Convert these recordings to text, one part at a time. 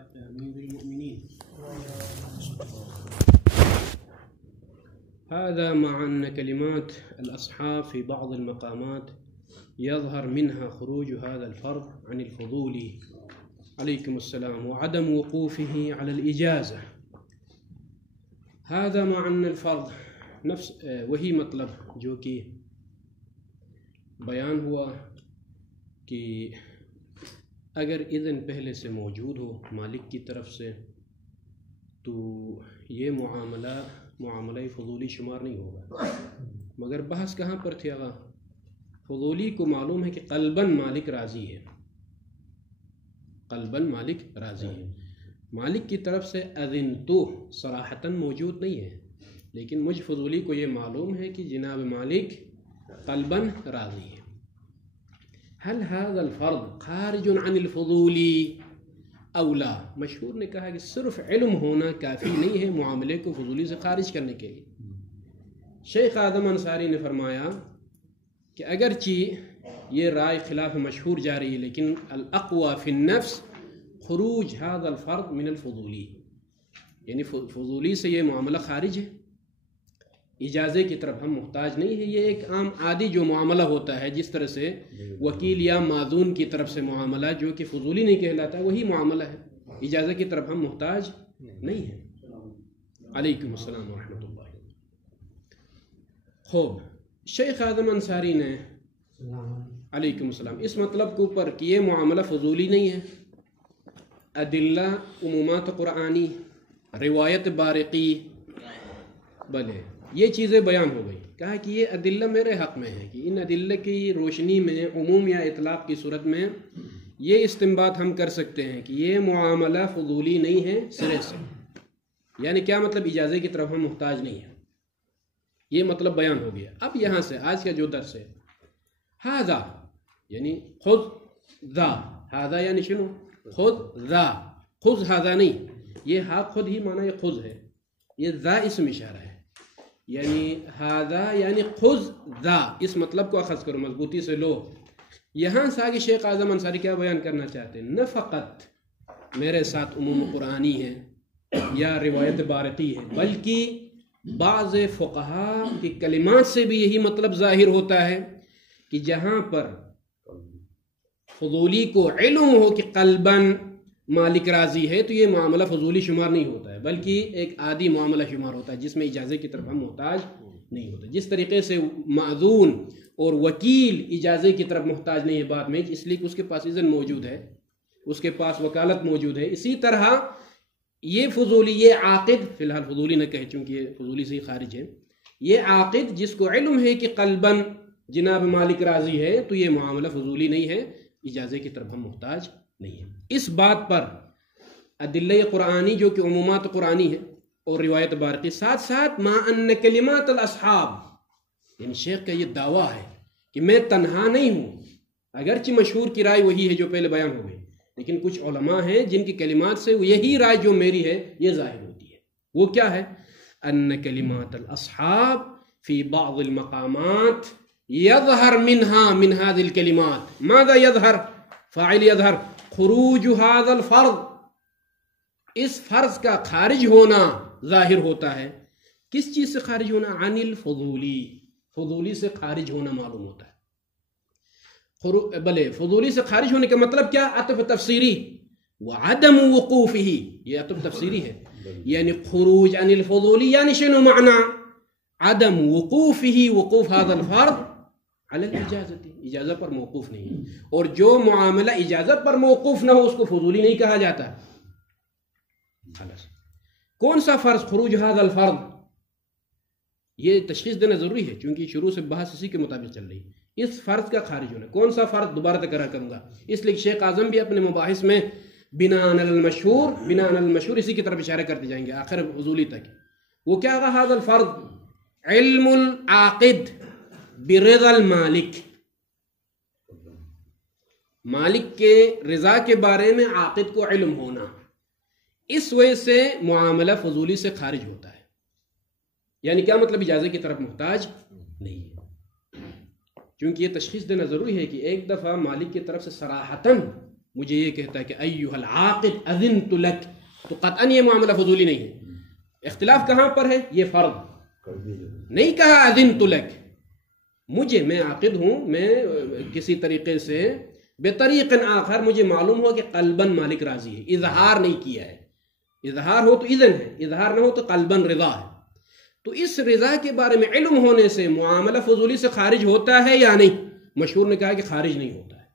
أمير المؤمنين. هذا مع أن كلمات الأصحاب في بعض المقامات يظهر منها خروج هذا الفرض عن الفضول عليكم السلام وعدم وقوفه على الإجازة. هذا مع أن الفرض نفس وہی مطلب جو کہ بیان ہوا کہ اگر اذن پہلے سے موجود ہو مالک کی طرف سے تو یہ معاملہ فضولی شمار نہیں ہوگا. مگر بحث کہاں پر تھی آغا؟ فضولی کو معلوم ہے کہ قلباً مالک راضی ہے، قلباً مالک راضی ہے. مالک کی طرف سے اذن تو صراحتاً موجود نہیں ہے، لیکن مجھ فضولی کو یہ معلوم ہے کہ جناب مالک قلباً راضی ہے. هل هذا الفرض خارج عن الفضولی او لا؟ مشہور نے کہا کہ صرف علم ہونا کافی نہیں ہے معاملے کو فضولی سے خارج کرنے کے لیے. شیخ اعظم انصاری نے فرمایا کہ اگرچہ یہ رائے خلاف مشہور جا رہی ہے، لیکن الاقوى فی النفس خروج هذا الفرض من الفضولی، یعنی فضولی سے یہ معاملہ خارج ہے، اجازے کی طرف ہم محتاج نہیں ہے. یہ ایک عام عادی جو معاملہ ہوتا ہے، جس طرح سے وکیل یا معذون کی طرف سے معاملہ جو کہ فضولی نہیں کہلاتا ہے، وہی معاملہ ہے، اجازے کی طرف ہم محتاج نہیں ہیں. علیکم السلام ورحمۃ اللہ. خوب، شیخ اعظم انصاری نے علیکم السلام اس مطلب کے اوپر کہ یہ معاملہ فضولی نہیں ہے، ادلہ عمومات قرآنی، روایت بارقی، بلے یہ چیزیں بیان ہو گئی. کہا کہ یہ ادلہ میرے حق میں ہے کہ ان ادلہ کی روشنی میں عموم یا اطلاق کی صورت میں یہ استنباط ہم کر سکتے ہیں کہ یہ معاملہ فضولی نہیں ہے سرے سے. یعنی کیا مطلب؟ اجازے کی طرف ہم محتاج نہیں ہیں. یہ مطلب بیان ہو گیا. اب یہاں سے آج کا جو درس ہے، ہاذا یعنی خود ذا، ہاذا یعنی شنو؟ خود ذا، خود ہاذا نہیں، یہ ہا خود ہی معنی یہ خود ہے، یہ ذا اسم اشارہ ہے، یعنی ہاذا یعنی خذ ذا، اس مطلب کو اخذ کرو، مضبوطی سے لو. یہاں سے آگے شیخ اعظم انصاری کیا بیان کرنا چاہتے ہیں؟ نہ فقط میرے ساتھ عموم قرآنی ہے یا روایت بارقی ہے، بلکہ بعض فقہا کی کلمات سے بھی یہی مطلب ظاہر ہوتا ہے کہ جہاں پر فضولی کو علم ہو کہ قلباً مالک راضی ہے تو یہ معاملہ فضولی شمار نہیں ہوتا ہے، بلکہ ایک عادی معاملہ شمار ہوتا ہے جس میں اجازے کی طرف ہم محتاج نہیں ہوتے. جس طریقے سے معذون اور وکیل اجازے کی طرف محتاج نہیں ہے بعد میں، اس لیے کہ اس کے پاس اذن موجود ہے، اس کے پاس وکالت موجود ہے. اسی طرح یہ فضولی، یہ عاقد، فی الحال فضولی نہ کہے چونکہ یہ فضولی سے ہی خارج ہے، یہ عاقد جس کو علم ہے کہ قلباً جناب مالک راضی ہے تو یہ معاملہ فضولی نہیں ہے، اجازے کی طرف ہم محتاج نہیں ہے. اس بات پر ادلہ قرآنی جو کہ عمومات قرآنی ہے اور روایت بارقی، ساتھ ساتھ ما ان کلمات الاصحاب، یعنی شیخ کا یہ دعویٰ ہے کہ میں تنہا نہیں ہوں، اگرچہ مشہور کی رائے وہی ہے جو پہلے بیان ہو گئی، لیکن کچھ علماء ہیں جن کی کلمات سے یہی رائے جو میری ہے یہ ظاہر ہوتی ہے. وہ کیا ہے؟ ان کلمات الاصحاب فی بعض المقامات یظہر منها من هذه الکلمات. ماذا یظہر؟ فاعل یظہر خروج هذا الفرض، اس فرض کا خارج ہونا ظاہر ہوتا ہے. کس چیز سے خارج ہونا؟ عن الفضولی، فضولی سے خارج ہونا معلوم ہوتا ہے. بلے فضولی سے خارج ہونے کا مطلب کیا؟ عطف تفسیری، وعدم وقوفہ، یہ عطف تفسیری ہے. یعنی خروج عن الفضولی یعنی شنو معنی؟ عدم وقوفہ، وقوف هذا الفرض علی الاجازت، اجازت پر موقوف نہیں. اور جو معاملہ اجازت پر موقوف نہ ہو اس کو فضولی نہیں کہا جاتا. کون سا فرض؟ خروج هذا الفرض، یہ تشخیص دینا ضروری ہے چونکہ شروع سے بحث اسی کے مطابق چل رہی ہے. اس فرض کا خارج ہونا، کون سا فرض دوبارہ تکرار کروں گا، اس لیے شیخ اعظم بھی اپنے مباحث میں بناء علی المشہور اسی کی طرف اشارہ کرتے جائیں گے آخر فضولی تک. وہ کیا ہوگا؟ هذا الفرض علم العاقد برضا المالک، مالک کے رضا کے بارے میں عاقد کو علم ہونا، اس وجہ سے معاملہ فضولی سے خارج ہوتا ہے. یعنی کیا مطلب؟ اجازے کی طرف محتاج نہیں ہے. چونکہ یہ تشخیص دینا ضروری ہے کہ ایک دفعہ مالک کی طرف سے صراحتاً مجھے یہ کہتا ہے کہ ایھا العاقد اذنت لک، تو قطعاً یہ معاملہ فضولی نہیں ہے۔ اختلاف کہاں پر ہے؟ یہ فرض نہیں کہا اذنت لک، مجھے، میں عاقد ہوں، میں کسی طریقے سے بطریق آخر مجھے معلوم ہو کہ قلباً مالک راضی ہے، اظہار نہیں کیا ہے۔ اظہار ہو تو اذن ہے، اظہار نہ ہو تو قلباً رضا ہے۔ تو اس رضا کے بارے میں علم ہونے سے معاملہ فضولی سے خارج ہوتا ہے یا نہیں؟ مشہور نے کہا کہ خارج نہیں ہوتا ہے،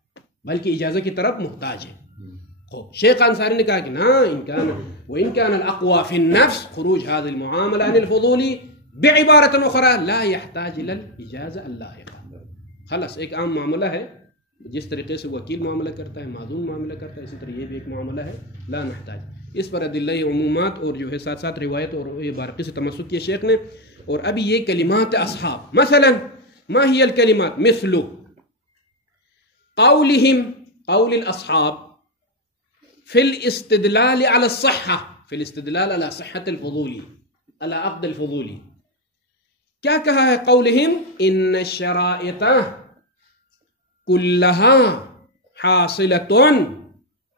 بلکہ اجازت کی طرف محتاج ہے۔ شیخ انصاری نے کہا کہ نا، وإن كان الأقوى في النفس خروج هذه المعاملة عن الفضول بعبارة أخرى لا يحتاج إلى الإجازة اللائقة۔ خلاص ایک عام معاملہ ہے، جس طریقے سے وکیل معاملہ کرتا ہے، معذون معاملہ کرتا ہے، اسی طرح یہ بھی ایک معاملہ ہے لا نحتاج۔ اس پر ادلہ عمومات اور جو ہے ساتھ ساتھ روایت اور یہ بارقی سے تمسک کیا شیخ نے۔ اور ابھی یہ کلمات اصحاب، مثلا ما هي الكلمات؟ مثل قولهم، قول الاصحاب في الاستدلال على الصحة، في الاستدلال على صحة الفضول، على عقد الفضول، کیا کہا ہے؟ قولهم ان الشرائط كلها حاصلة،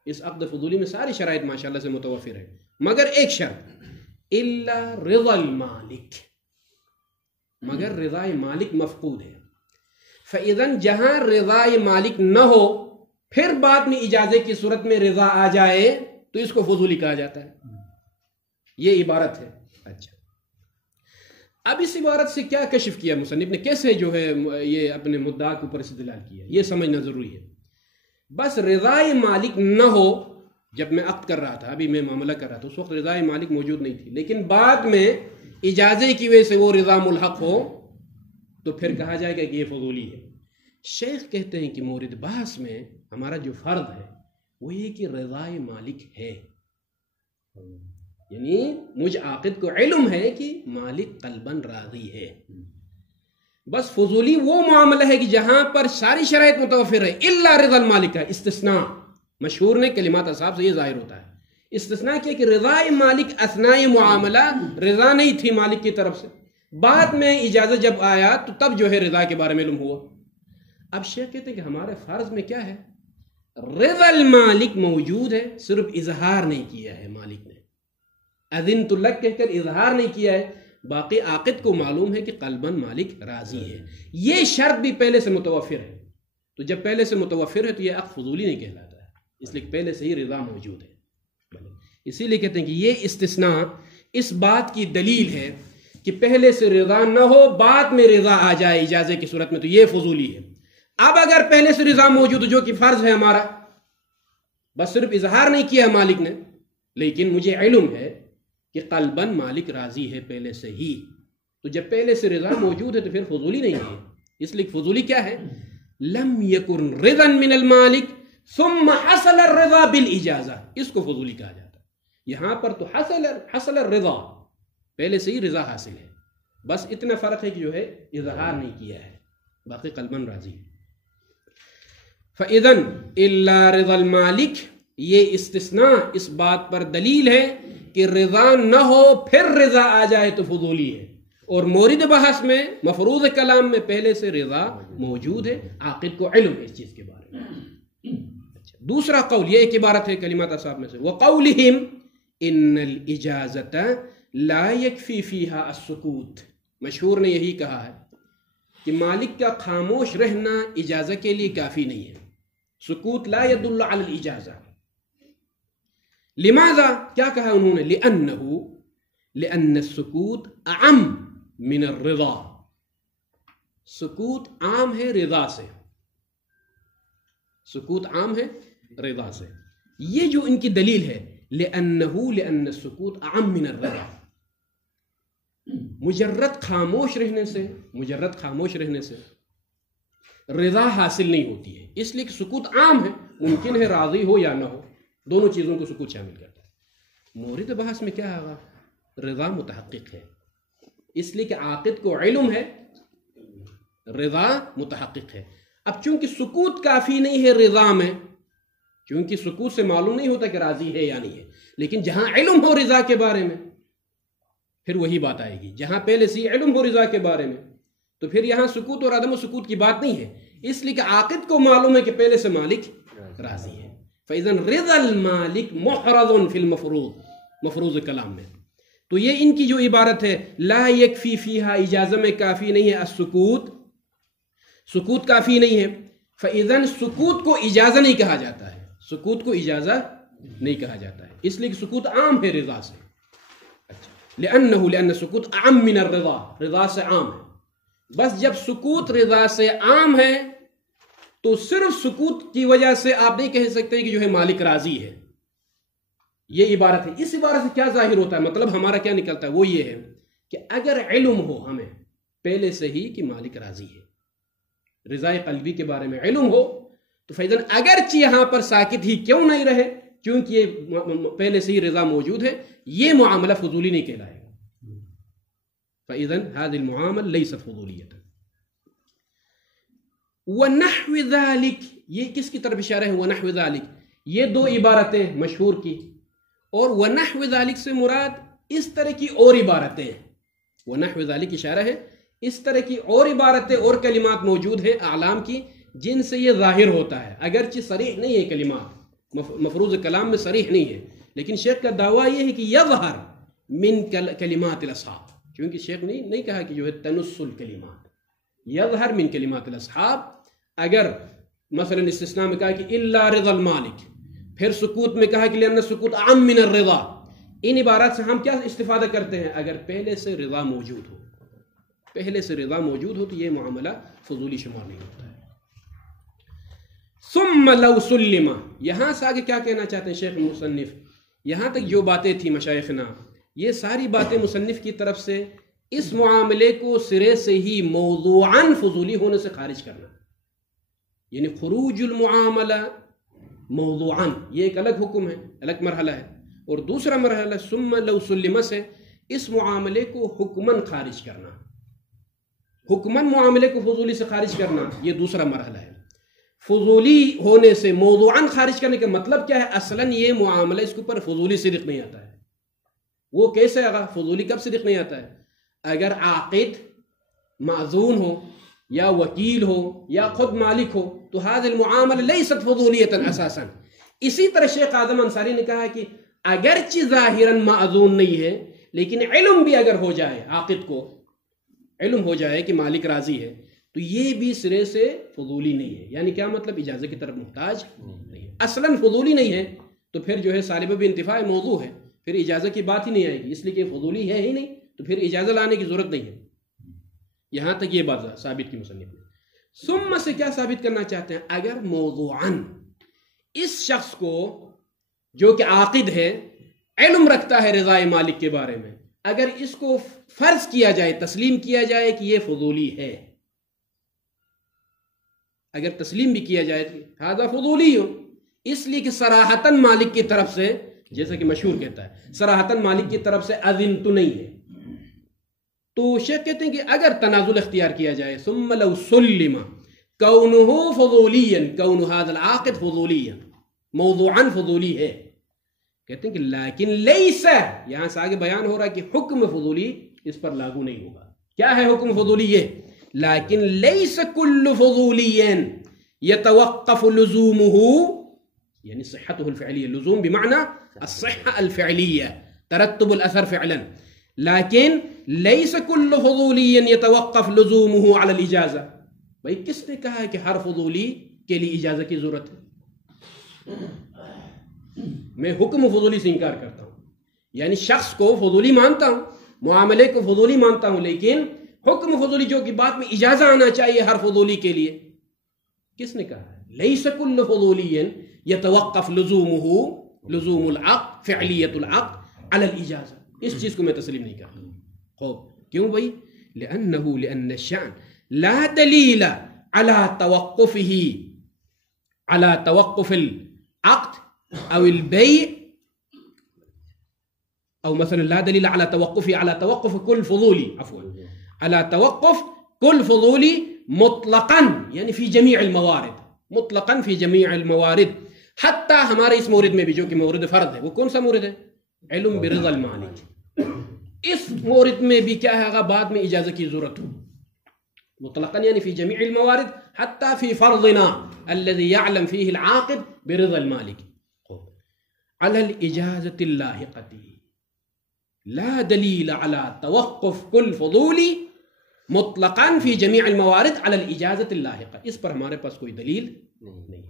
اس عقد فضولی میں ساری شرائط ماشاءاللہ سے متوفر ہے، مگر ایک شرط، الا رضا المالک، مگر رضا مالک مفقود ہے۔ فاذا جہاں رضا مالک نہ ہو، پھر بعد میں اجازے کی صورت میں رضا آ جائے تو اس کو فضولی کہا جاتا ہے۔ یہ عبارت ہے۔ اچھا، اب اس عبارت سے کیا کشف کیا مصنف نے، کیسے جو ہے یہ اپنے مدعا کے اوپر استدلال کیا، یہ سمجھنا ضروری ہے۔ بس رضا مالک نہ ہو، جب میں عقد کر رہا تھا، ابھی میں معاملہ کر رہا تھا، اس وقت رضا مالک موجود نہیں تھی، لیکن بعد میں اجازے کی وجہ سے وہ رضا ملحق ہو تو پھر کہا جائے گا کہ یہ فضولی ہے۔ شیخ کہتے ہیں کہ مورد بحث میں ہمارا جو فرض ہے وہ یہ کہ رضا مالک ہے، یعنی مجھ عاقد کو علم ہے کہ مالک قلباً راضی ہے۔ بس فضولی وہ معاملہ ہے کہ جہاں پر ساری شرائط متوفر ہے، الا رضا المالک کا استثناء، مشہور نے کلمات اصحاب سے یہ ظاہر ہوتا ہے۔ استثناء کیا کہ رضا مالک اثناء معاملہ رضا نہیں تھی مالک کی طرف سے، بعد میں اجازت جب آیا تو تب جو ہے رضا کے بارے میں علم ہوا۔ اب شیخ کہتے ہیں کہ ہمارے فرض میں کیا ہے؟ رضا المالک موجود ہے، صرف اظہار نہیں کیا ہے مالک نے، اذنت لک کہہ کر اظہار نہیں کیا ہے، باقی عاقد کو معلوم ہے کہ قلباً مالک راضی ہے۔ یہ شرط بھی پہلے سے متوفر ہے، تو جب پہلے سے متوفر ہے تو یہ عقد فضولی نہیں کہلاتا ہے، اس لیے پہلے سے ہی رضا موجود ہے۔ اسی لیے کہتے ہیں کہ یہ استثناء اس بات کی دلیل ہے کہ پہلے سے رضا نہ ہو، بعد میں رضا آ جائے اجازے کی صورت میں، تو یہ فضولی ہے۔ اب اگر پہلے سے رضا موجود جو کہ فرض ہے ہمارا، بس صرف اظہار نہیں کیا مالک نے، لیکن مجھے علم ہے کہ قلباً مالک راضی ہے پہلے سے ہی، تو جب پہلے سے رضا موجود ہے تو پھر فضولی نہیں ہے۔ اس لیے فضولی کیا ہے؟ لم یکن رضا من المالک ثم حصل الرضا بالاجازہ، اس کو فضولی کہا جاتا ہے۔ یہاں پر تو حصل الرضا، پہلے سے ہی رضا حاصل ہے، بس اتنا فرق ہے کہ جو ہے اظہار نہیں کیا ہے، باقی قلباً راضی ہے۔ فَإِذَنْ إِلَّا رِضَا الْمَالِكِ، یہ استثناء اس بات پر دلیل ہے کہ رضا نہ ہو پھر رضا آ جائے تو فضولی ہے، اور مورد بحث میں مفروض کلام میں پہلے سے رضا موجود ہے، عاقد کو علم ہے اس چیز کے بارے میں۔ دوسرا قول، یہ ایک عبارت ہے کلمات اصحاب میں سے، وَقَوْلِهِمْ إِنَّ الْإِجَازَةَ لَا يَكْفِي فِيهَا السُّكُوتُ، مشہور نے یہی کہا ہے کہ مالک کا خاموش رہنا اجازت کے لیے کافی نہیں ہے، سکوت لا يدل على الاجازہ۔ لماذا؟ کیا کہا انہوں نے؟ لأن السکوت اعم من الرضا، سکوت عام ہے رضا سے، سکوت عام ہے رضا سے، یہ جو ان کی دلیل ہے، لأن السکوت اعم من الرضا، مجرد خاموش رہنے سے رضا حاصل نہیں ہوتی ہے، اس لیے کہ سکوت عام ہے، ممکن ہے راضی ہو یا نہ ہو، دونوں چیزوں کو سکوت شامل کرتا ہے۔ مورد بحث میں کیا ہوگا؟ رضا متحقق ہے، اس لیے کہ عاقد کو علم ہے، رضا متحقق ہے۔ اب چونکہ سکوت کافی نہیں ہے رضا میں، چونکہ سکوت سے معلوم نہیں ہوتا کہ راضی ہے یا نہیں ہے، لیکن جہاں علم ہو رضا کے بارے میں پھر وہی بات آئے گی، جہاں پہلے سے علم ہو رضا کے بارے میں تو پھر یہاں سکوت اور عدم سکوت کی بات نہیں ہے، اس لیے کہ عاقد کو معلوم ہے کہ پہلے سے مالک راضی ہے۔ فَإِذَنْ رِضَى الْمَالِكِ مُحْرَضٌ فِي الْمَفْرُوضِ مفروض کلام میں. تو یہ ان کی جو عبارت ہے لا یکفی فیہا اجازہ میں کافی نہیں ہے السکوت، سکوت کافی نہیں ہے. فَإِذَنْ سکوت کو اجازہ نہیں کہا جاتا ہے، سکوت کو اجازہ نہیں کہا جاتا ہے، اس لیے کہ سکوت عام ہے رضا سے. لأن سکوت عام من الرضا، رضا سے عام ہے. بس جب سکوت رضا سے عام ہے تو صرف سکوت کی وجہ سے آپ نہیں کہہ سکتے کہ جو ہے مالک راضی ہے. یہ عبارت ہے. اس عبارت سے کیا ظاہر ہوتا ہے، مطلب ہمارا کیا نکلتا ہے، وہ یہ ہے کہ اگر علم ہو ہمیں پہلے سے ہی کہ مالک راضی ہے، رضا قلبی کے بارے میں علم ہو، تو فیضاً اگرچہ یہاں پر ساکت ہی کیوں نہیں رہے، کیونکہ یہ پہلے سے ہی رضا موجود ہے، یہ معاملہ فضولی نہیں کہلائے گا. فَإِذَنْ هَذِهِ الْمُعَامَلَ لَيْسَتْ فُضُولِيَّةً. وَنَحْوِ ذَلِكَ، یہ کس کی طرف اشارہ ہے؟ وَنَحْوِ ذَلِكَ، یہ دو عبارتیں مشہور کی، اور وَنَحْوِ ذَلِكَ سے مراد اس طرح کی اور عبارتیں ہیں. وَنَحْوِ ذَلِكَ اشارہ ہے اس طرح کی اور عبارتیں اور کلمات موجود ہیں اعلام کی، جن سے یہ ظاہر ہوتا ہے، اگرچہ صریح نہیں ہے کلمات، مفروض کلام میں صریح نہیں ہے، لیکن شیخ کا دعویٰ یہ ہے کہ یظہر من کلمات الاصحاب، کیونکہ شیخ نے نہیں کہا کہ جو ہے تنص الکلمات، یظہر من کلمات الاصحاب. اگر مثلا استثناء میں کہا کہ الا رضا المالک، پھر سکوت میں کہا کہ لأن السکوت عام من الرضا، ان عبارات سے ہم کیا استفادہ کرتے ہیں؟ اگر پہلے سے رضا موجود ہو، پہلے سے رضا موجود ہو تو یہ معاملہ فضولی شمار نہیں ہوتا ہے. ثم لو سلم، یہاں سے آگے کیا کہنا چاہتے ہیں شیخ مصنف؟ یہاں تک جو باتیں تھیں مشائخنا، یہ ساری باتیں مصنف کی طرف سے اس معاملے کو سرے سے ہی موضوعاً فضولی ہونے سے خارج کرنا، یعنی خروج المعاملہ موضوعاً، یہ ایک الگ حکم ہے، الگ مرحلہ ہے. اور دوسرا مرحلہ ثم لو سلم سے اس معاملے کو حکماً خارج کرنا، حکماً معاملے کو فضولی سے خارج کرنا، یہ دوسرا مرحلہ ہے. فضولی ہونے سے موضوعاً خارج کرنے کا مطلب کیا ہے؟ اصلاً یہ معاملہ اس کے اوپر فضولی صدق نہیں آتا ہے. وہ کیسے آگا فضولی کب صدق نہیں آتا ہے؟ اگر عاقد معذون ہو یا وکیل ہو یا خود مالک ہو تو هذا المعاملہ لیست فضولیتا اساساً. اسی طرح شیخ اعظم انصاری نے کہا کہ اگرچہ ظاہراً معذون نہیں ہے، لیکن علم بھی اگر ہو جائے، عاقد کو علم ہو جائے کہ مالک راضی ہے، تو یہ بھی سرے سے فضولی نہیں ہے. یعنی کیا مطلب؟ اجازت کی طرف محتاج نہیں ہے. اصلاً فضولی نہیں ہے تو پھر جو ہے سالب بھی انتفاع موضوع ہے، پھر اجازت کی بات ہی نہیں آئے گی، اس لیے کہ فضولی ہے ہی نہیں، تو پھر اجازت لانے کی ضرورت نہیں ہے. یہاں تک یہ بات ثابت کی مصنف نے. ثم سے کیا ثابت کرنا چاہتے ہیں؟ اگر موضوعاً اس شخص کو جو کہ عاقد ہے، علم رکھتا ہے رضا مالک کے بارے میں، اگر اس کو فرض کیا جائے، تسلیم کیا جائے کہ یہ فضولی ہے، اگر تسلیم بھی کیا جائے کہ ہذا فضولی ہو، اس لیے کہ صراحتاً مالک کی طرف سے، جیسا کہ مشہور کہتا ہے صراحتاً مالک کی طرف سے اذن تو نہیں ہے، تو شیخ کہتے ہیں کہ اگر تنازل اختیار کیا جائے ثم لو سلم کونہ فضولیا، کون هذا العاقد فضولیا، موضوعاً فضولی ہے. کہتے ہیں کہ لیکن لیس، یہاں سے آگے بیان ہو رہا ہے کہ حکم فضولی اس پر لاگو نہیں ہوگا. کیا ہے حکم فضولی؟ یہ لیکن لیس کل فضولی یتوقف لزومه، یعنی صحته الفعلیہ، لزوم بمعنى الصحة الفعلیہ، ترتب الاثر فعلا، لیکن لیس کل فضولی یتوقف لزومه على الاجازہ. بھائی کس نے کہا ہے کہ ہر فضولی کے لیے اجازت کی ضرورت ہے؟ میں حکم فضولی سے انکار کرتا ہوں، یعنی شخص کو فضولی مانتا ہوں، معاملے کو فضولی مانتا ہوں، لیکن حکم فضولی جو کہ بات میں اجازہ آنا چاہیے ہر فضولی کے لیے، کس نے کہا ہے؟ لیس کل فضولی یتوقف لزومه، لزوم العقد، فعلیت العقد علی الاجازہ. اس چیز کو میں تسلیم نہیں کرتا. خوب کیوں بھائی؟ لأن الشأن لا دلیل على توقفه، على توقف العقد او البيع، او مثلا لا دلیل على توقفه، على توقف كل فضولي، عفوا على توقف كل فضولي مطلقا، یعنی فی جمیع الموارد، مطلقا فی جمیع الموارد، حتی ہمارے اس مورد میں بھی جو کہ مورد فرد ہے. وہ کون سا مورد ہے؟ علم برضا المالک. اس مورد میں بھی کیا ہے؟ بعد میں اجازت کی ضرورت ہو، مطلقا یعنی فی جمیع الموارد حتی فی فرضنا الذي يعلم فيه العاقد برضا المالک. علی الاجازۃ اللاحقۃ لا دلیل علی توقف کل فضولی مطلقاً فی جمیع الموارد علی الاجازۃ اللاحقہ. اس پر ہمارے پاس کوئی دلیل نہیں.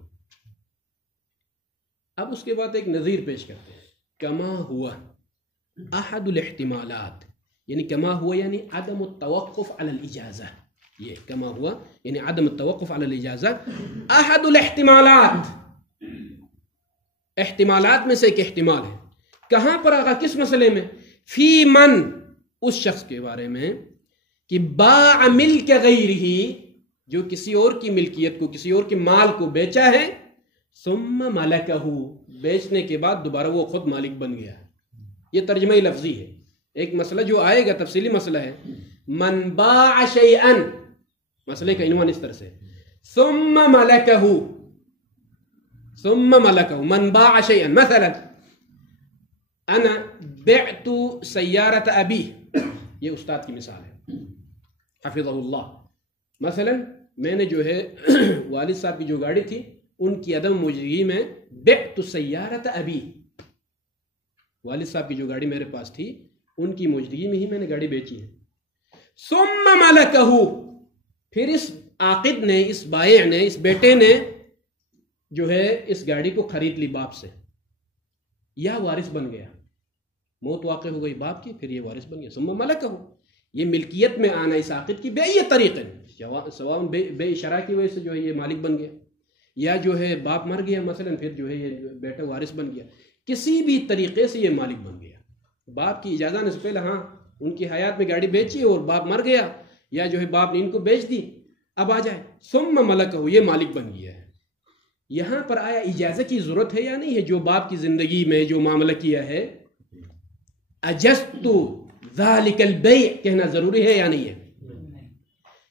اب اس کے بعد ایک نظیر پیش کرتے ہیں. کما ہوا احد الاحتمالات، یعنی کما ہوا یعنی عدم التوقف علی الاجازہ. یہ کما ہوا یعنی عدم التوقف علی الاجازہ. احد الاحتمالات، احتمالات میں سے ایک احتمال ہے. کہاں پر آگا؟ کس مسئلے میں؟ فی من، اس شخص کے بارے میں کہ باع ملک غیرہ، جو کسی اور کی ملکیت کو، کسی اور کے مال کو بیچا ہے، ثم ملکہ، بیچنے کے بعد دوبارہ وہ خود مالک بن گیا. یہ ترجمہ لفظی ہے. ایک مسئلہ جو آئے گا تفصیلی مسئلہ ہے. من باع شیئا، مسئلے کا عنوان اس طرح سے، ثم ملکہ، ثم ملکہ. من باع شیئا، مثلا انا بعت سیارت ابی، یہ استاد کی مثال ہے حفظہ اللہ. مثلا میں نے جو ہے والد صاحب کی جو گاڑی تھی ان کی عدم موجودگی میں بعت سیارت ابی، والد صاحب کی جو گاڑی میرے پاس تھی ان کی موجودگی میں ہی میں نے گاڑی بیچی ہے. ثم ملکہ، پھر اس عاقد نے، اس بائع نے، اس بیٹے نے جو ہے اس گاڑی کو خرید لی باپ سے، یا وارث بن گیا. موت واقع ہو گئی باپ کی، پھر یہ وارث بن گیا. ثم ملکہ، یہ ملکیت میں آنا اس عاقد کی بے یہ طریقے، سواء بے اشارہ کی وجہ سے جو ہے یہ مالک بن گیا، یا جو ہے باپ مر گیا مثلا پھر جو ہے یہ بیٹا وارث بن گیا. کسی بھی طریقے سے یہ مالک بن گیا. باپ کی اجازت آنے سے پہلے ہاں ان کی حیات میں گاڑی بیچی اور باپ مر گیا، یا جو ہے باپ نے ان کو بیچ دی، اب آ جائے ثم ملکہ، یہ مالک بن گیا ہے. یہاں پر آیا اجازت کی ضرورت ہے یا نہیں ہے؟ جو باپ کی زندگی میں جو معاملہ کیا ہے، اجزت ذالک البیع کہنا ضروری ہے یا نہیں ہے؟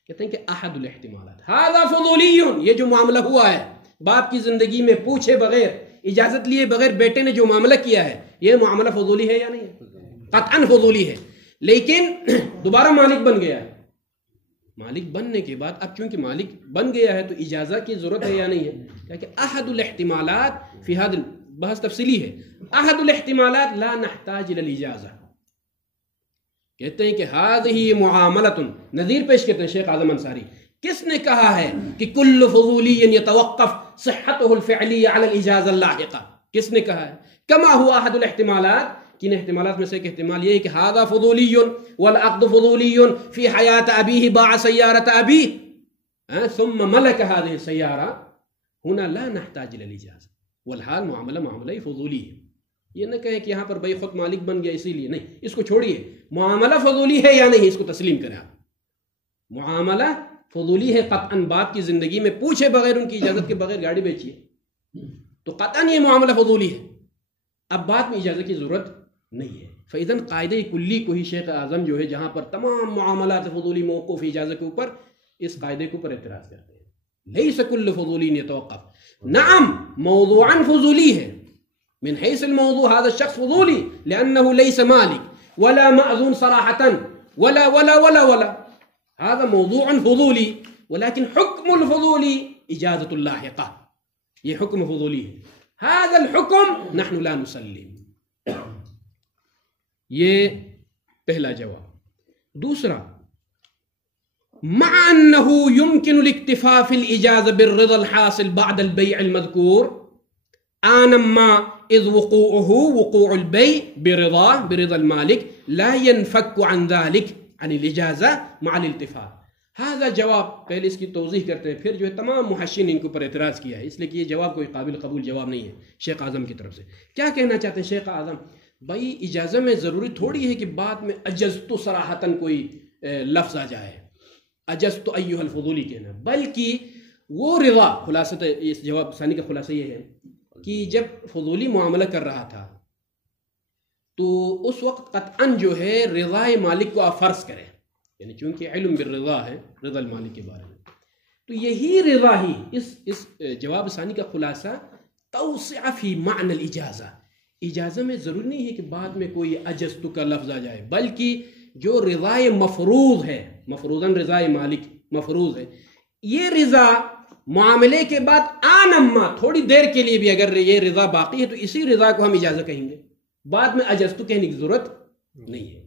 کہتے ہیں کہ احد الاحتمالات ھذا فضولی، یہ جو معاملہ ہوا ہے باپ کی زندگی میں پوچھے بغیر، اجازت لیے بغیر بیٹے نے جو معاملہ کیا ہے، یہ معاملہ فضولی ہے یا نہیں ہے؟ قطعاً فضولی ہے. لیکن دوبارہ مالک بن گیا. مالک بننے کے بعد اب چونکہ مالک بن گیا ہے تو اجازت کی ضرورت ہے یا نہیں ہے؟ کہ احد الاحتمالات فی ھذا، بحث تفصیلی ہے. احد الاحتمالات لا نحتاج الی الاجازہ. کہتے ہیں کہ هذه معاملۃ، نظیر پیش کرتے ہیں شیخ اعظم انصاری. کس نے کہا ہے کہ کل فضولی یتوقف صحته الفعلیہ علی الاجازہ اللاحقہ؟ کس نے کہا ہے؟ کما هو احد الاحتمالات، کن احتمالات میں سے ایک احتمال یہ ہے کہ هذا فضولی والعقد فضولی فی حیات ابیہ باع سیارۃ ابیہ ثم ملک هذه السیارہ، هنا لا نحتاج الی الاجازہ، والحال معاملہ فضولی ہے. یہ نہ کہیں کہ یہاں پر بھائی خود مالک بن گیا اسی لیے، نہیں، اس کو چھوڑیے. معاملہ فضولی ہے یا نہیں اس کو تسلیم کریں آپ. معاملہ فضولی ہے قطعاً. باپ کی زندگی میں پوچھے بغیر، ان کی اجازت کے بغیر گاڑی بیچیے تو قطعاً یہ معاملہ فضولی ہے. اب بعد میں اجازت کی ضرورت نہیں ہے. فإذن قاعدہ کلی کو ہی شیخ اعظم جو ہے جہاں پر تمام معاملات فضولی موقوف اجازت کے اوپر، اس قاعدے کے اوپر اعتراض کرتے ہیں. لیس کل فضولی یتوقف، نعم موضوعاً فضولی ہے، من حیث الموضوع هذا الشخص فضولی لأنه ليس مالك ولا مأذون صراحة ولا ولا ولا ولا، هذا موضوع فضولی، ولكن حكم الفضولی اجازت اللاحقہ، یہ حکم فضولی ہے. هذا الحكم نحن لا نسلم. یہ پہلا جواب. دوسرا، مع أنه يمكن الاكتفاء في الإجازة بالرضا الحاصل بعد البيع المذكور آنما إذ وقوع البيع برضا المالك لا ينفك عن ذلك عن الإجازة مع الالتفات. هذا جواب پہلے اس کی توضیح کرتے ہیں، پھر جو ہے تمام محشین ان کے اوپر اعتراض کیا ہے، اس لیے کہ یہ جواب کوئی قابل قبول جواب نہیں ہے شیخ اعظم کی طرف سے. کیا کہنا چاہتے ہیں شیخ اعظم؟ بھائی اجازت میں ضروری تھوڑی ہے کہ بعد میں اجزت صراحتاً کوئی لفظ آ جائے، اجزت ایھا الفضولی کہنا، بلکہ وہ رضا. خلاصہ اس جواب ثانی کا خلاصہ یہ ہے کہ جب فضولی معاملہ کر رہا تھا تو اس وقت قطعاً جو ہے رضا مالک کو آپ فرض کریں، یعنی چونکہ علم بالرضا ہے رضا المالک کے بارے میں، تو یہی رضا ہی اس جواب ثانی کا خلاصہ توسع فی معنی الاجازہ. اجازت میں ضروری نہیں ہے کہ بعد میں کوئی اجزت کا لفظ آ جائے، بلکہ جو رضا مفروض ہے، مفروضاً رضا مالک مفروض ہے، یہ رضا معاملے کے بعد آنما تھوڑی دیر کے لیے بھی اگر یہ رضا باقی ہے تو اسی رضا کو ہم اجازت کہیں گے، بعد میں اجزتو کہنے کی ضرورت نہیں ہے،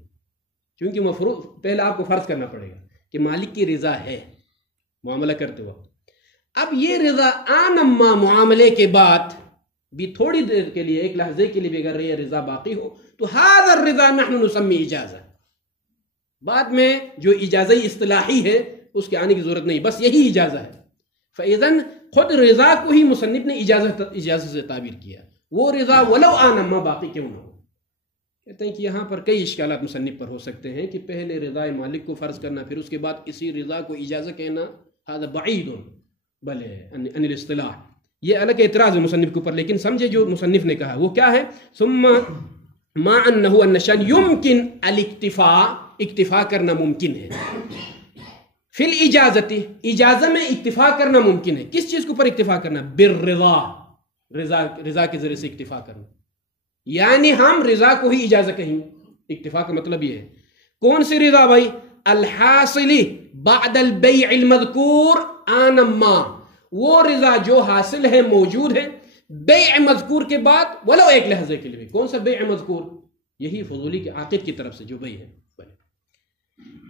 کیونکہ مفروض پہلے آپ کو فرض کرنا پڑے گا کہ مالک کی رضا ہے معاملہ کرتے وقت۔ اب یہ رضا آنما معاملے کے بعد بھی تھوڑی دیر کے لیے، ایک لحظے کے لیے بھی اگر یہ رضا باقی ہو تو هذا الرضا نحن نسمی اجازہ، بعد میں جو اجازہ اصطلاحی ہے اس کے آنے کی ضرورت نہیں، بس یہی اجازہ ہے۔ فَإِذَن خود رضا کو ہی مصنف نے اجازت سے تعبیر کیا، وہ رضا ولو آنما باقی کیوں نہ ہو۔ کہتے ہیں کہ یہاں پر کئی اشکالات مصنف پر ہو سکتے ہیں کہ پہلے رضا مالک کو فرض کرنا، پھر اس کے بعد اسی رضا کو اجازت کہنا، هذا بعید بلے عن الاصطلاح، یہ الگ اعتراض ہے مصنف کے اوپر، لیکن سمجھے جو مصنف نے کہا وہ کیا ہے، ثم ما انه النشان يمكن الاکتفاء، اکتفا کرنا ممکن ہے، فی الاجازت، اجازت میں اکتفا کرنا ممکن ہے، کس چیز کے اوپر اکتفا کرنا، بالرضا، رضا کے ذریعے سے اکتفا کرنا، یعنی ہم رضا کو ہی اجازت کہیں گے، اکتفا کا مطلب یہ ہے۔ کون سی رضا بھائی، الحاصل بعد البیع المذکور آنما، وہ رضا جو حاصل ہے، موجود ہے بیع مذکور کے بعد ولو ایک لحظے کے لیے بھی۔ کون سا بیع مذکور، یہی فضولی کے عاقد کی طرف سے جو بیع ہے۔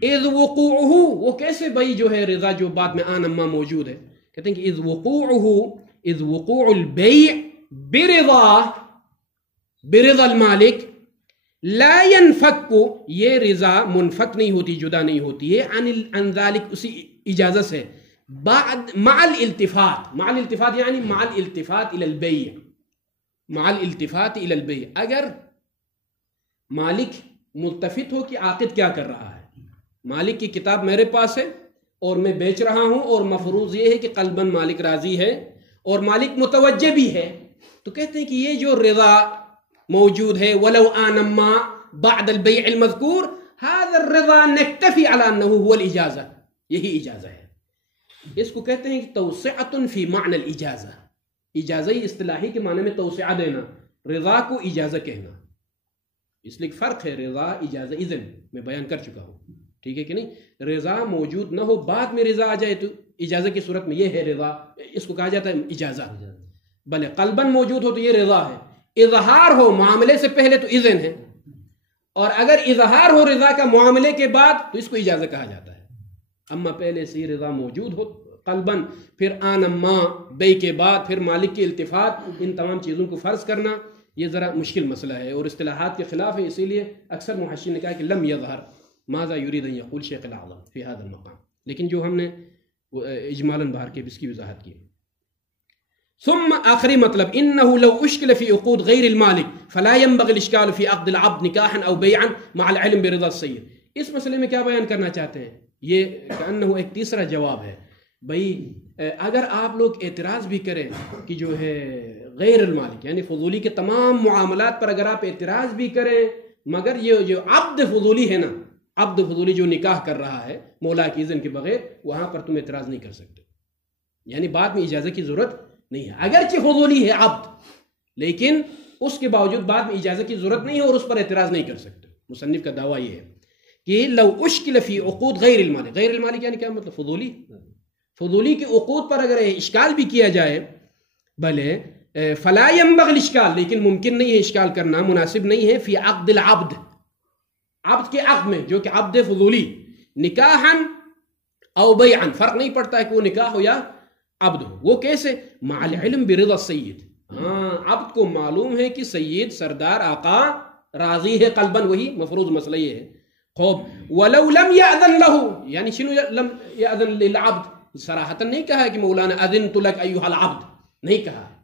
اذ وقوعہ، وہ کیسے بیع جو ہے رضا جو بعد میں آنما موجود ہے، کہتے ہیں کہ اذ وقوعہ، اذ وقوع البیع برضا المالک لا ينفک، یہ رضا منفک نہیں ہوتی، جدا نہیں ہوتی ہے عن ذالک، اسی اجازت سے، بعد مع الالتفات، مع الالتفات یعنی مع الالتفات الى البیع، مع الالتفات الى البیع، اگر مالک ملتفت ہو کہ عاقد کیا کر رہا ہے، مالک کی کتاب میرے پاس ہے اور میں بیچ رہا ہوں اور مفروض یہ ہے کہ قلباً مالک راضی ہے اور مالک متوجہ بھی ہے، تو کہتے ہیں کہ یہ جو رضا موجود ہے ولو آنما بعد البیع المذکور، هذا الرضا نکتفی علی انہ هو الاجازہ، یہی اجازہ ہے۔ اس کو کہتے ہیں کہ توسعۃ فی معنی الاجازہ، اجازہ اصطلاحی کے معنی میں توسعہ دینا، رضا کو اجازہ کہنا، اس لیے فرق ہے رضا اجازہ، اذن میں بیان کر چکا ہوں، ٹھیک ہے کہ نہیں، رضا موجود نہ ہو بعد میں رضا آ جائے تو اجازہ کی صورت میں یہ ہے رضا، اس کو کہا جاتا ہے اجازہ، بلے قلباً موجود ہو تو یہ رضا ہے، اظہار ہو معاملے سے پہلے تو اذن ہے، اور اگر اظہار ہو رضا کا معاملے کے بعد تو اس کو اجازہ کہا جاتا ہے، اما پہلے سے رضا موجود ہو قلباً، پھر آنما بے کے بعد، پھر مالک کی التفات، ان تمام چیزوں کو فرض کرنا یہ ذرا مشکل مسئلہ ہے اور اصطلاحات کے خلاف ہے، اسی لیے اکثر محشر نے کہا کہ لم یظہر ماذا یرید ان یقول شیخ الاعظم فی هذا المقام، لیکن جو ہم نے اجمالاً باہر کے اس کی وضاحت کی۔ ثم آخری مطلب، انه لو اشکل فی عقود غیر المالک فلا ينبغي الاشکال فی عقد العبد نکاحا او بیعا مع العلم برضا السید۔ اس مسئلے میں کیا بیان کرنا چاہتے ہیں، یہ کأنہ ایک تیسرا جواب ہے، بھئی اگر آپ لوگ اعتراض بھی کریں کہ جو ہے غیر المالک یعنی فضولی کے تمام معاملات پر اگر آپ اعتراض بھی کریں، مگر یہ جو عبد فضولی ہے نا، عبد فضولی جو نکاح کر رہا ہے مولا کی اذن کے بغیر، وہاں پر تم اعتراض نہیں کر سکتے، یعنی بعد میں اجازت کی ضرورت نہیں ہے، اگرچہ فضولی ہے عبد لیکن اس کے باوجود بعد میں اجازت کی ضرورت نہیں ہے اور اس پر اعتراض نہیں کر سکتے۔ مصنف کا دعویٰ یہ ہے کہ لو اشکل فی عقود غیر المالک، غیر المالک یعنی کیا مطلب، فضولی، فضولی کے عقود پر اگر اشکال بھی کیا جائے، بھلے فلا ينبغي الاشکال، لیکن ممکن نہیں ہے اشکال کرنا، مناسب نہیں ہے، فی عقد العبد، عبد کے عقد میں جو کہ عبد فضولی، نکاحا او بیعا، فرق نہیں پڑتا ہے کہ وہ نکاح ہو یا عبد ہو، وہ کیسے، مع العلم برضا السید، ہاں عبد کو معلوم ہے کہ سید سردار آقا راضی ہے قلباً، وہی مفروض مسئلہ یہ ہے، خوب ولو لم یأذن له، یعنی شنو لم یأذن للعبد، صراحتاً نہیں کہا ہے کہ مولانا اذنت لک ایھا العبد، نہیں کہا ہے،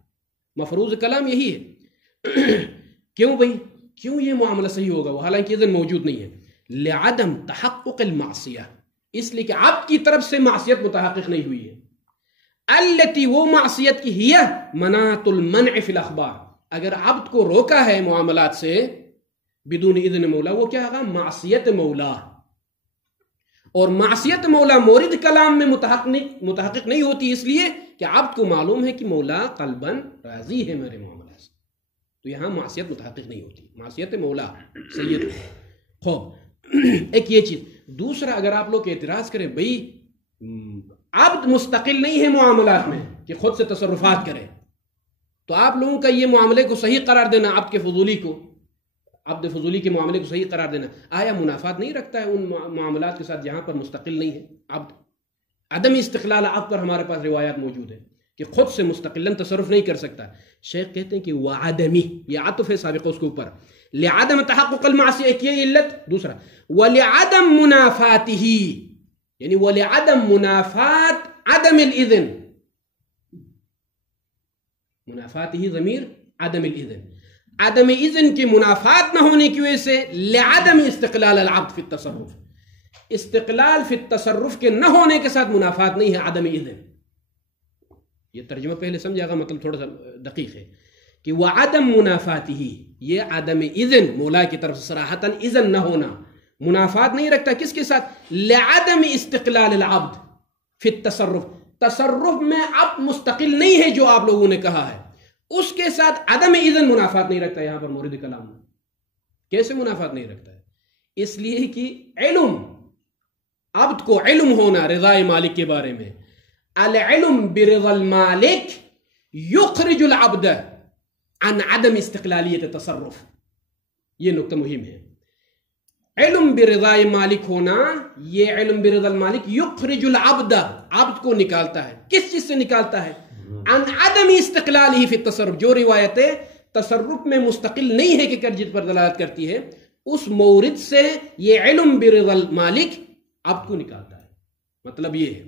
مفروض کلام یہی ہے۔ کیوں بھئی، کیوں یہ معاملہ صحیح ہوگا وہ حالانکہ اذن موجود نہیں ہے، لعدم تحقق المعصیہ، اس لیے کہ عبد کی طرف سے معصیت متحقق نہیں ہوئی ہے، التی، وہ معصیت کی، ہی مناط المنع فی الاخبار، اگر عبد کو روکا ہے معاملات سے بدون اذن مولا، وہ کیا ہوگا، معصیت مولا، اور معصیت مولا مورد کلام میں متحقق نہیں ہوتی، اس لیے کہ عبد کو معلوم ہے کہ مولا قلباً راضی ہے میرے معاملات سے، تو یہاں معصیت متحقق نہیں ہوتی، معصیت مولا سید۔ خوب ایک یہ چیز، دوسرا اگر آپ لوگ اعتراض کریں بھئی عبد مستقل نہیں ہے معاملات میں کہ خود سے تصرفات کرے. تو آپ لوگوں کا یہ معاملے کو صحیح قرار دینا، عبد کے فضولی کو، عبد فضولی کے معاملے کو صحیح قرار دینا، آیا منافات نہیں رکھتا ہے ان معاملات کے ساتھ جہاں پر مستقل نہیں ہے عبد؟ عدم استقلال عبد پر ہمارے پاس روایات موجود ہیں کہ خود سے مستقلاً تصرف نہیں کر سکتا. شیخ کہتے ہیں کہ وعدمی، یہ عطف ہے سابقہ اس کے اوپر، لعدم تحقق المعصیہ، ایک یہ علت. دوسرا ولعدم منافاته، یعنی ولعدم منافات عدم الاذن، منافاته ضمیر عدم الاذن، عدم اذن کی منافات نہ ہونے کی وجہ سے لعدم استقلال العبد فی التصرف، استقلال فی التصرف کے نہ ہونے کے ساتھ منافات نہیں ہے عدم اذن. یہ ترجمہ پہلے سمجھا گا، مطلب تھوڑا سا دقیق ہے کہ وعدم منافاته، یہ عدم اذن مولا کی طرف سے صراحتاً اذن نہ ہونا، منافات نہیں رکھتا کس کے ساتھ؟ لعدم استقلال العبد فی التصرف، تصرف میں عبد مستقل نہیں ہے جو آپ لوگوں نے کہا ہے، اس کے ساتھ عدم اذن منافات نہیں رکھتا. یہاں پر مورد کلام کیسے منافات نہیں رکھتا ہے؟ اس لیے کہ علم، عبد کو علم ہونا رضا مالک کے بارے میں، العلم برضا المالک یخرج العبد عن عدم استقلالیت تصرف. یہ نکتہ مہم ہے. علم برضا مالک ہونا، یہ علم برضا المالک یخرج العبد، عبد کو نکالتا ہے. کس چیز سے نکالتا ہے؟ عن عدم استقلالی فی التصرف، جو روایتیں تصرف میں مستقل نہیں ہے کہ جس پر دلالت کرتی ہے، اس مورد سے یہ علم برضا المالک عبد کو نکالتا ہے. مطلب یہ ہے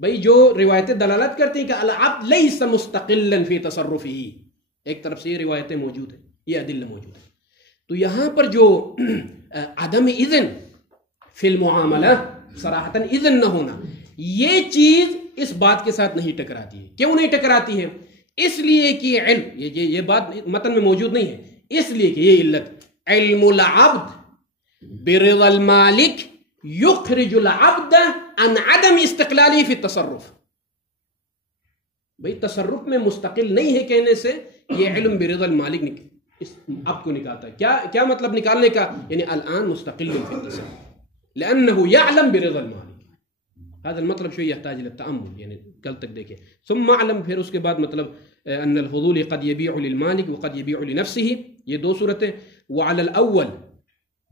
بھئی جو روایتیں دلالت کرتی ہیں کہ العبد لیس مستقلا فی تصرفہ، ایک طرف سے یہ روایتیں موجود ہیں، یہ ادلہ موجود ہیں. تو یہاں پر جو عدم اذن فی المعاملہ، صراحتاً اذن نہ ہونا، یہ چیز اس بات کے ساتھ نہیں ٹکراتی ہے. کیوں نہیں ٹکراتی ہے؟ اس لیے کہ علم، یہ بات متن میں موجود نہیں ہے، اس لیے کہ یہ علت علم العبد برضا المالک یخرج العبد عن عدم استقلالی فی التصرف. بھئی تصرف میں مستقل نہیں ہے کہنے سے یہ علم برضا المالک اس عبد کو نکالتا ہے. کیا مطلب نکالنے کا؟ یعنی الان مستقل فی التصرف لأنه يعلم برضا المالک. هذا المطلب شوية يحتاج إلى التأمل، يعني کل تک دیکھیں. ثم اعلم، پھر اس کے بعد مطلب ان الفضول قد يبيع للمالك وقد يبيع لنفسه، یہ دو صورتیں. وعلى الاول،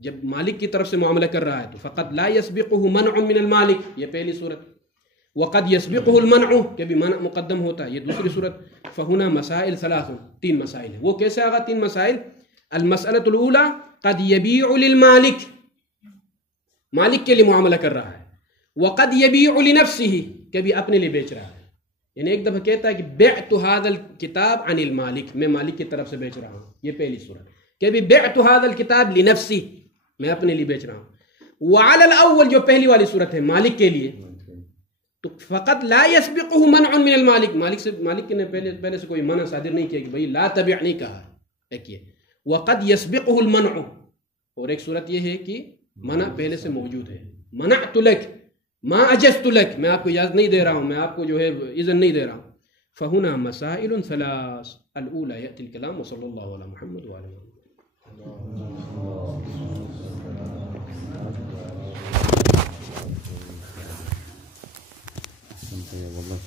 جب مالک کی طرف سے معاملہ کر رہا ہے تو فقط لا يسبقه منع من المالک، یہ پہلی صورت. وقد يسبقه المنع، کہ بھی منع مقدم ہوتا ہے، یہ دوسری صورت. فهنا مسائل ثلاث، تین مسائل ہیں. وہ کیسے آگا تین مسائل؟ المسألة الأولى قد يبيع للمالک، مالک کے لیے معاملہ کر رہا ہے. وقد يبيع لنفسه، کبھی اپنے لیے بیچ رہا ہے. یعنی ایک دفعہ کہتا ہے کہ بعت هذا الكتاب عن المالک، میں مالک کی طرف سے بیچ رہا ہوں، یہ پہلی صورت. کبھی بعت هذا الكتاب لنفسي، میں اپنے لیے بیچ رہا ہوں. وعلى الاول، جو پہلی والی صورت ہے مالک کے لیے، تو فقط لا يسبقه منع من المالک، مالک نے پہلے سے کوئی منع صادر نہیں کیا کہ بھئی لا تبع نہیں کہا. ایک یہ. وقد يسبقه المنع، اور ایک صورت یہ ہے کہ منع پہلے سے موجود ہے. منعت لك ما اجزت لك، میں آپ کو اجازت نہیں دے رہا ہوں، میں آپ کو جو ہے اذن نہیں دے رہا ہوں. فهنا مسائل ثلاث. الاولى ياتي الكلام وصلى الله على محمد وعلى اله. والله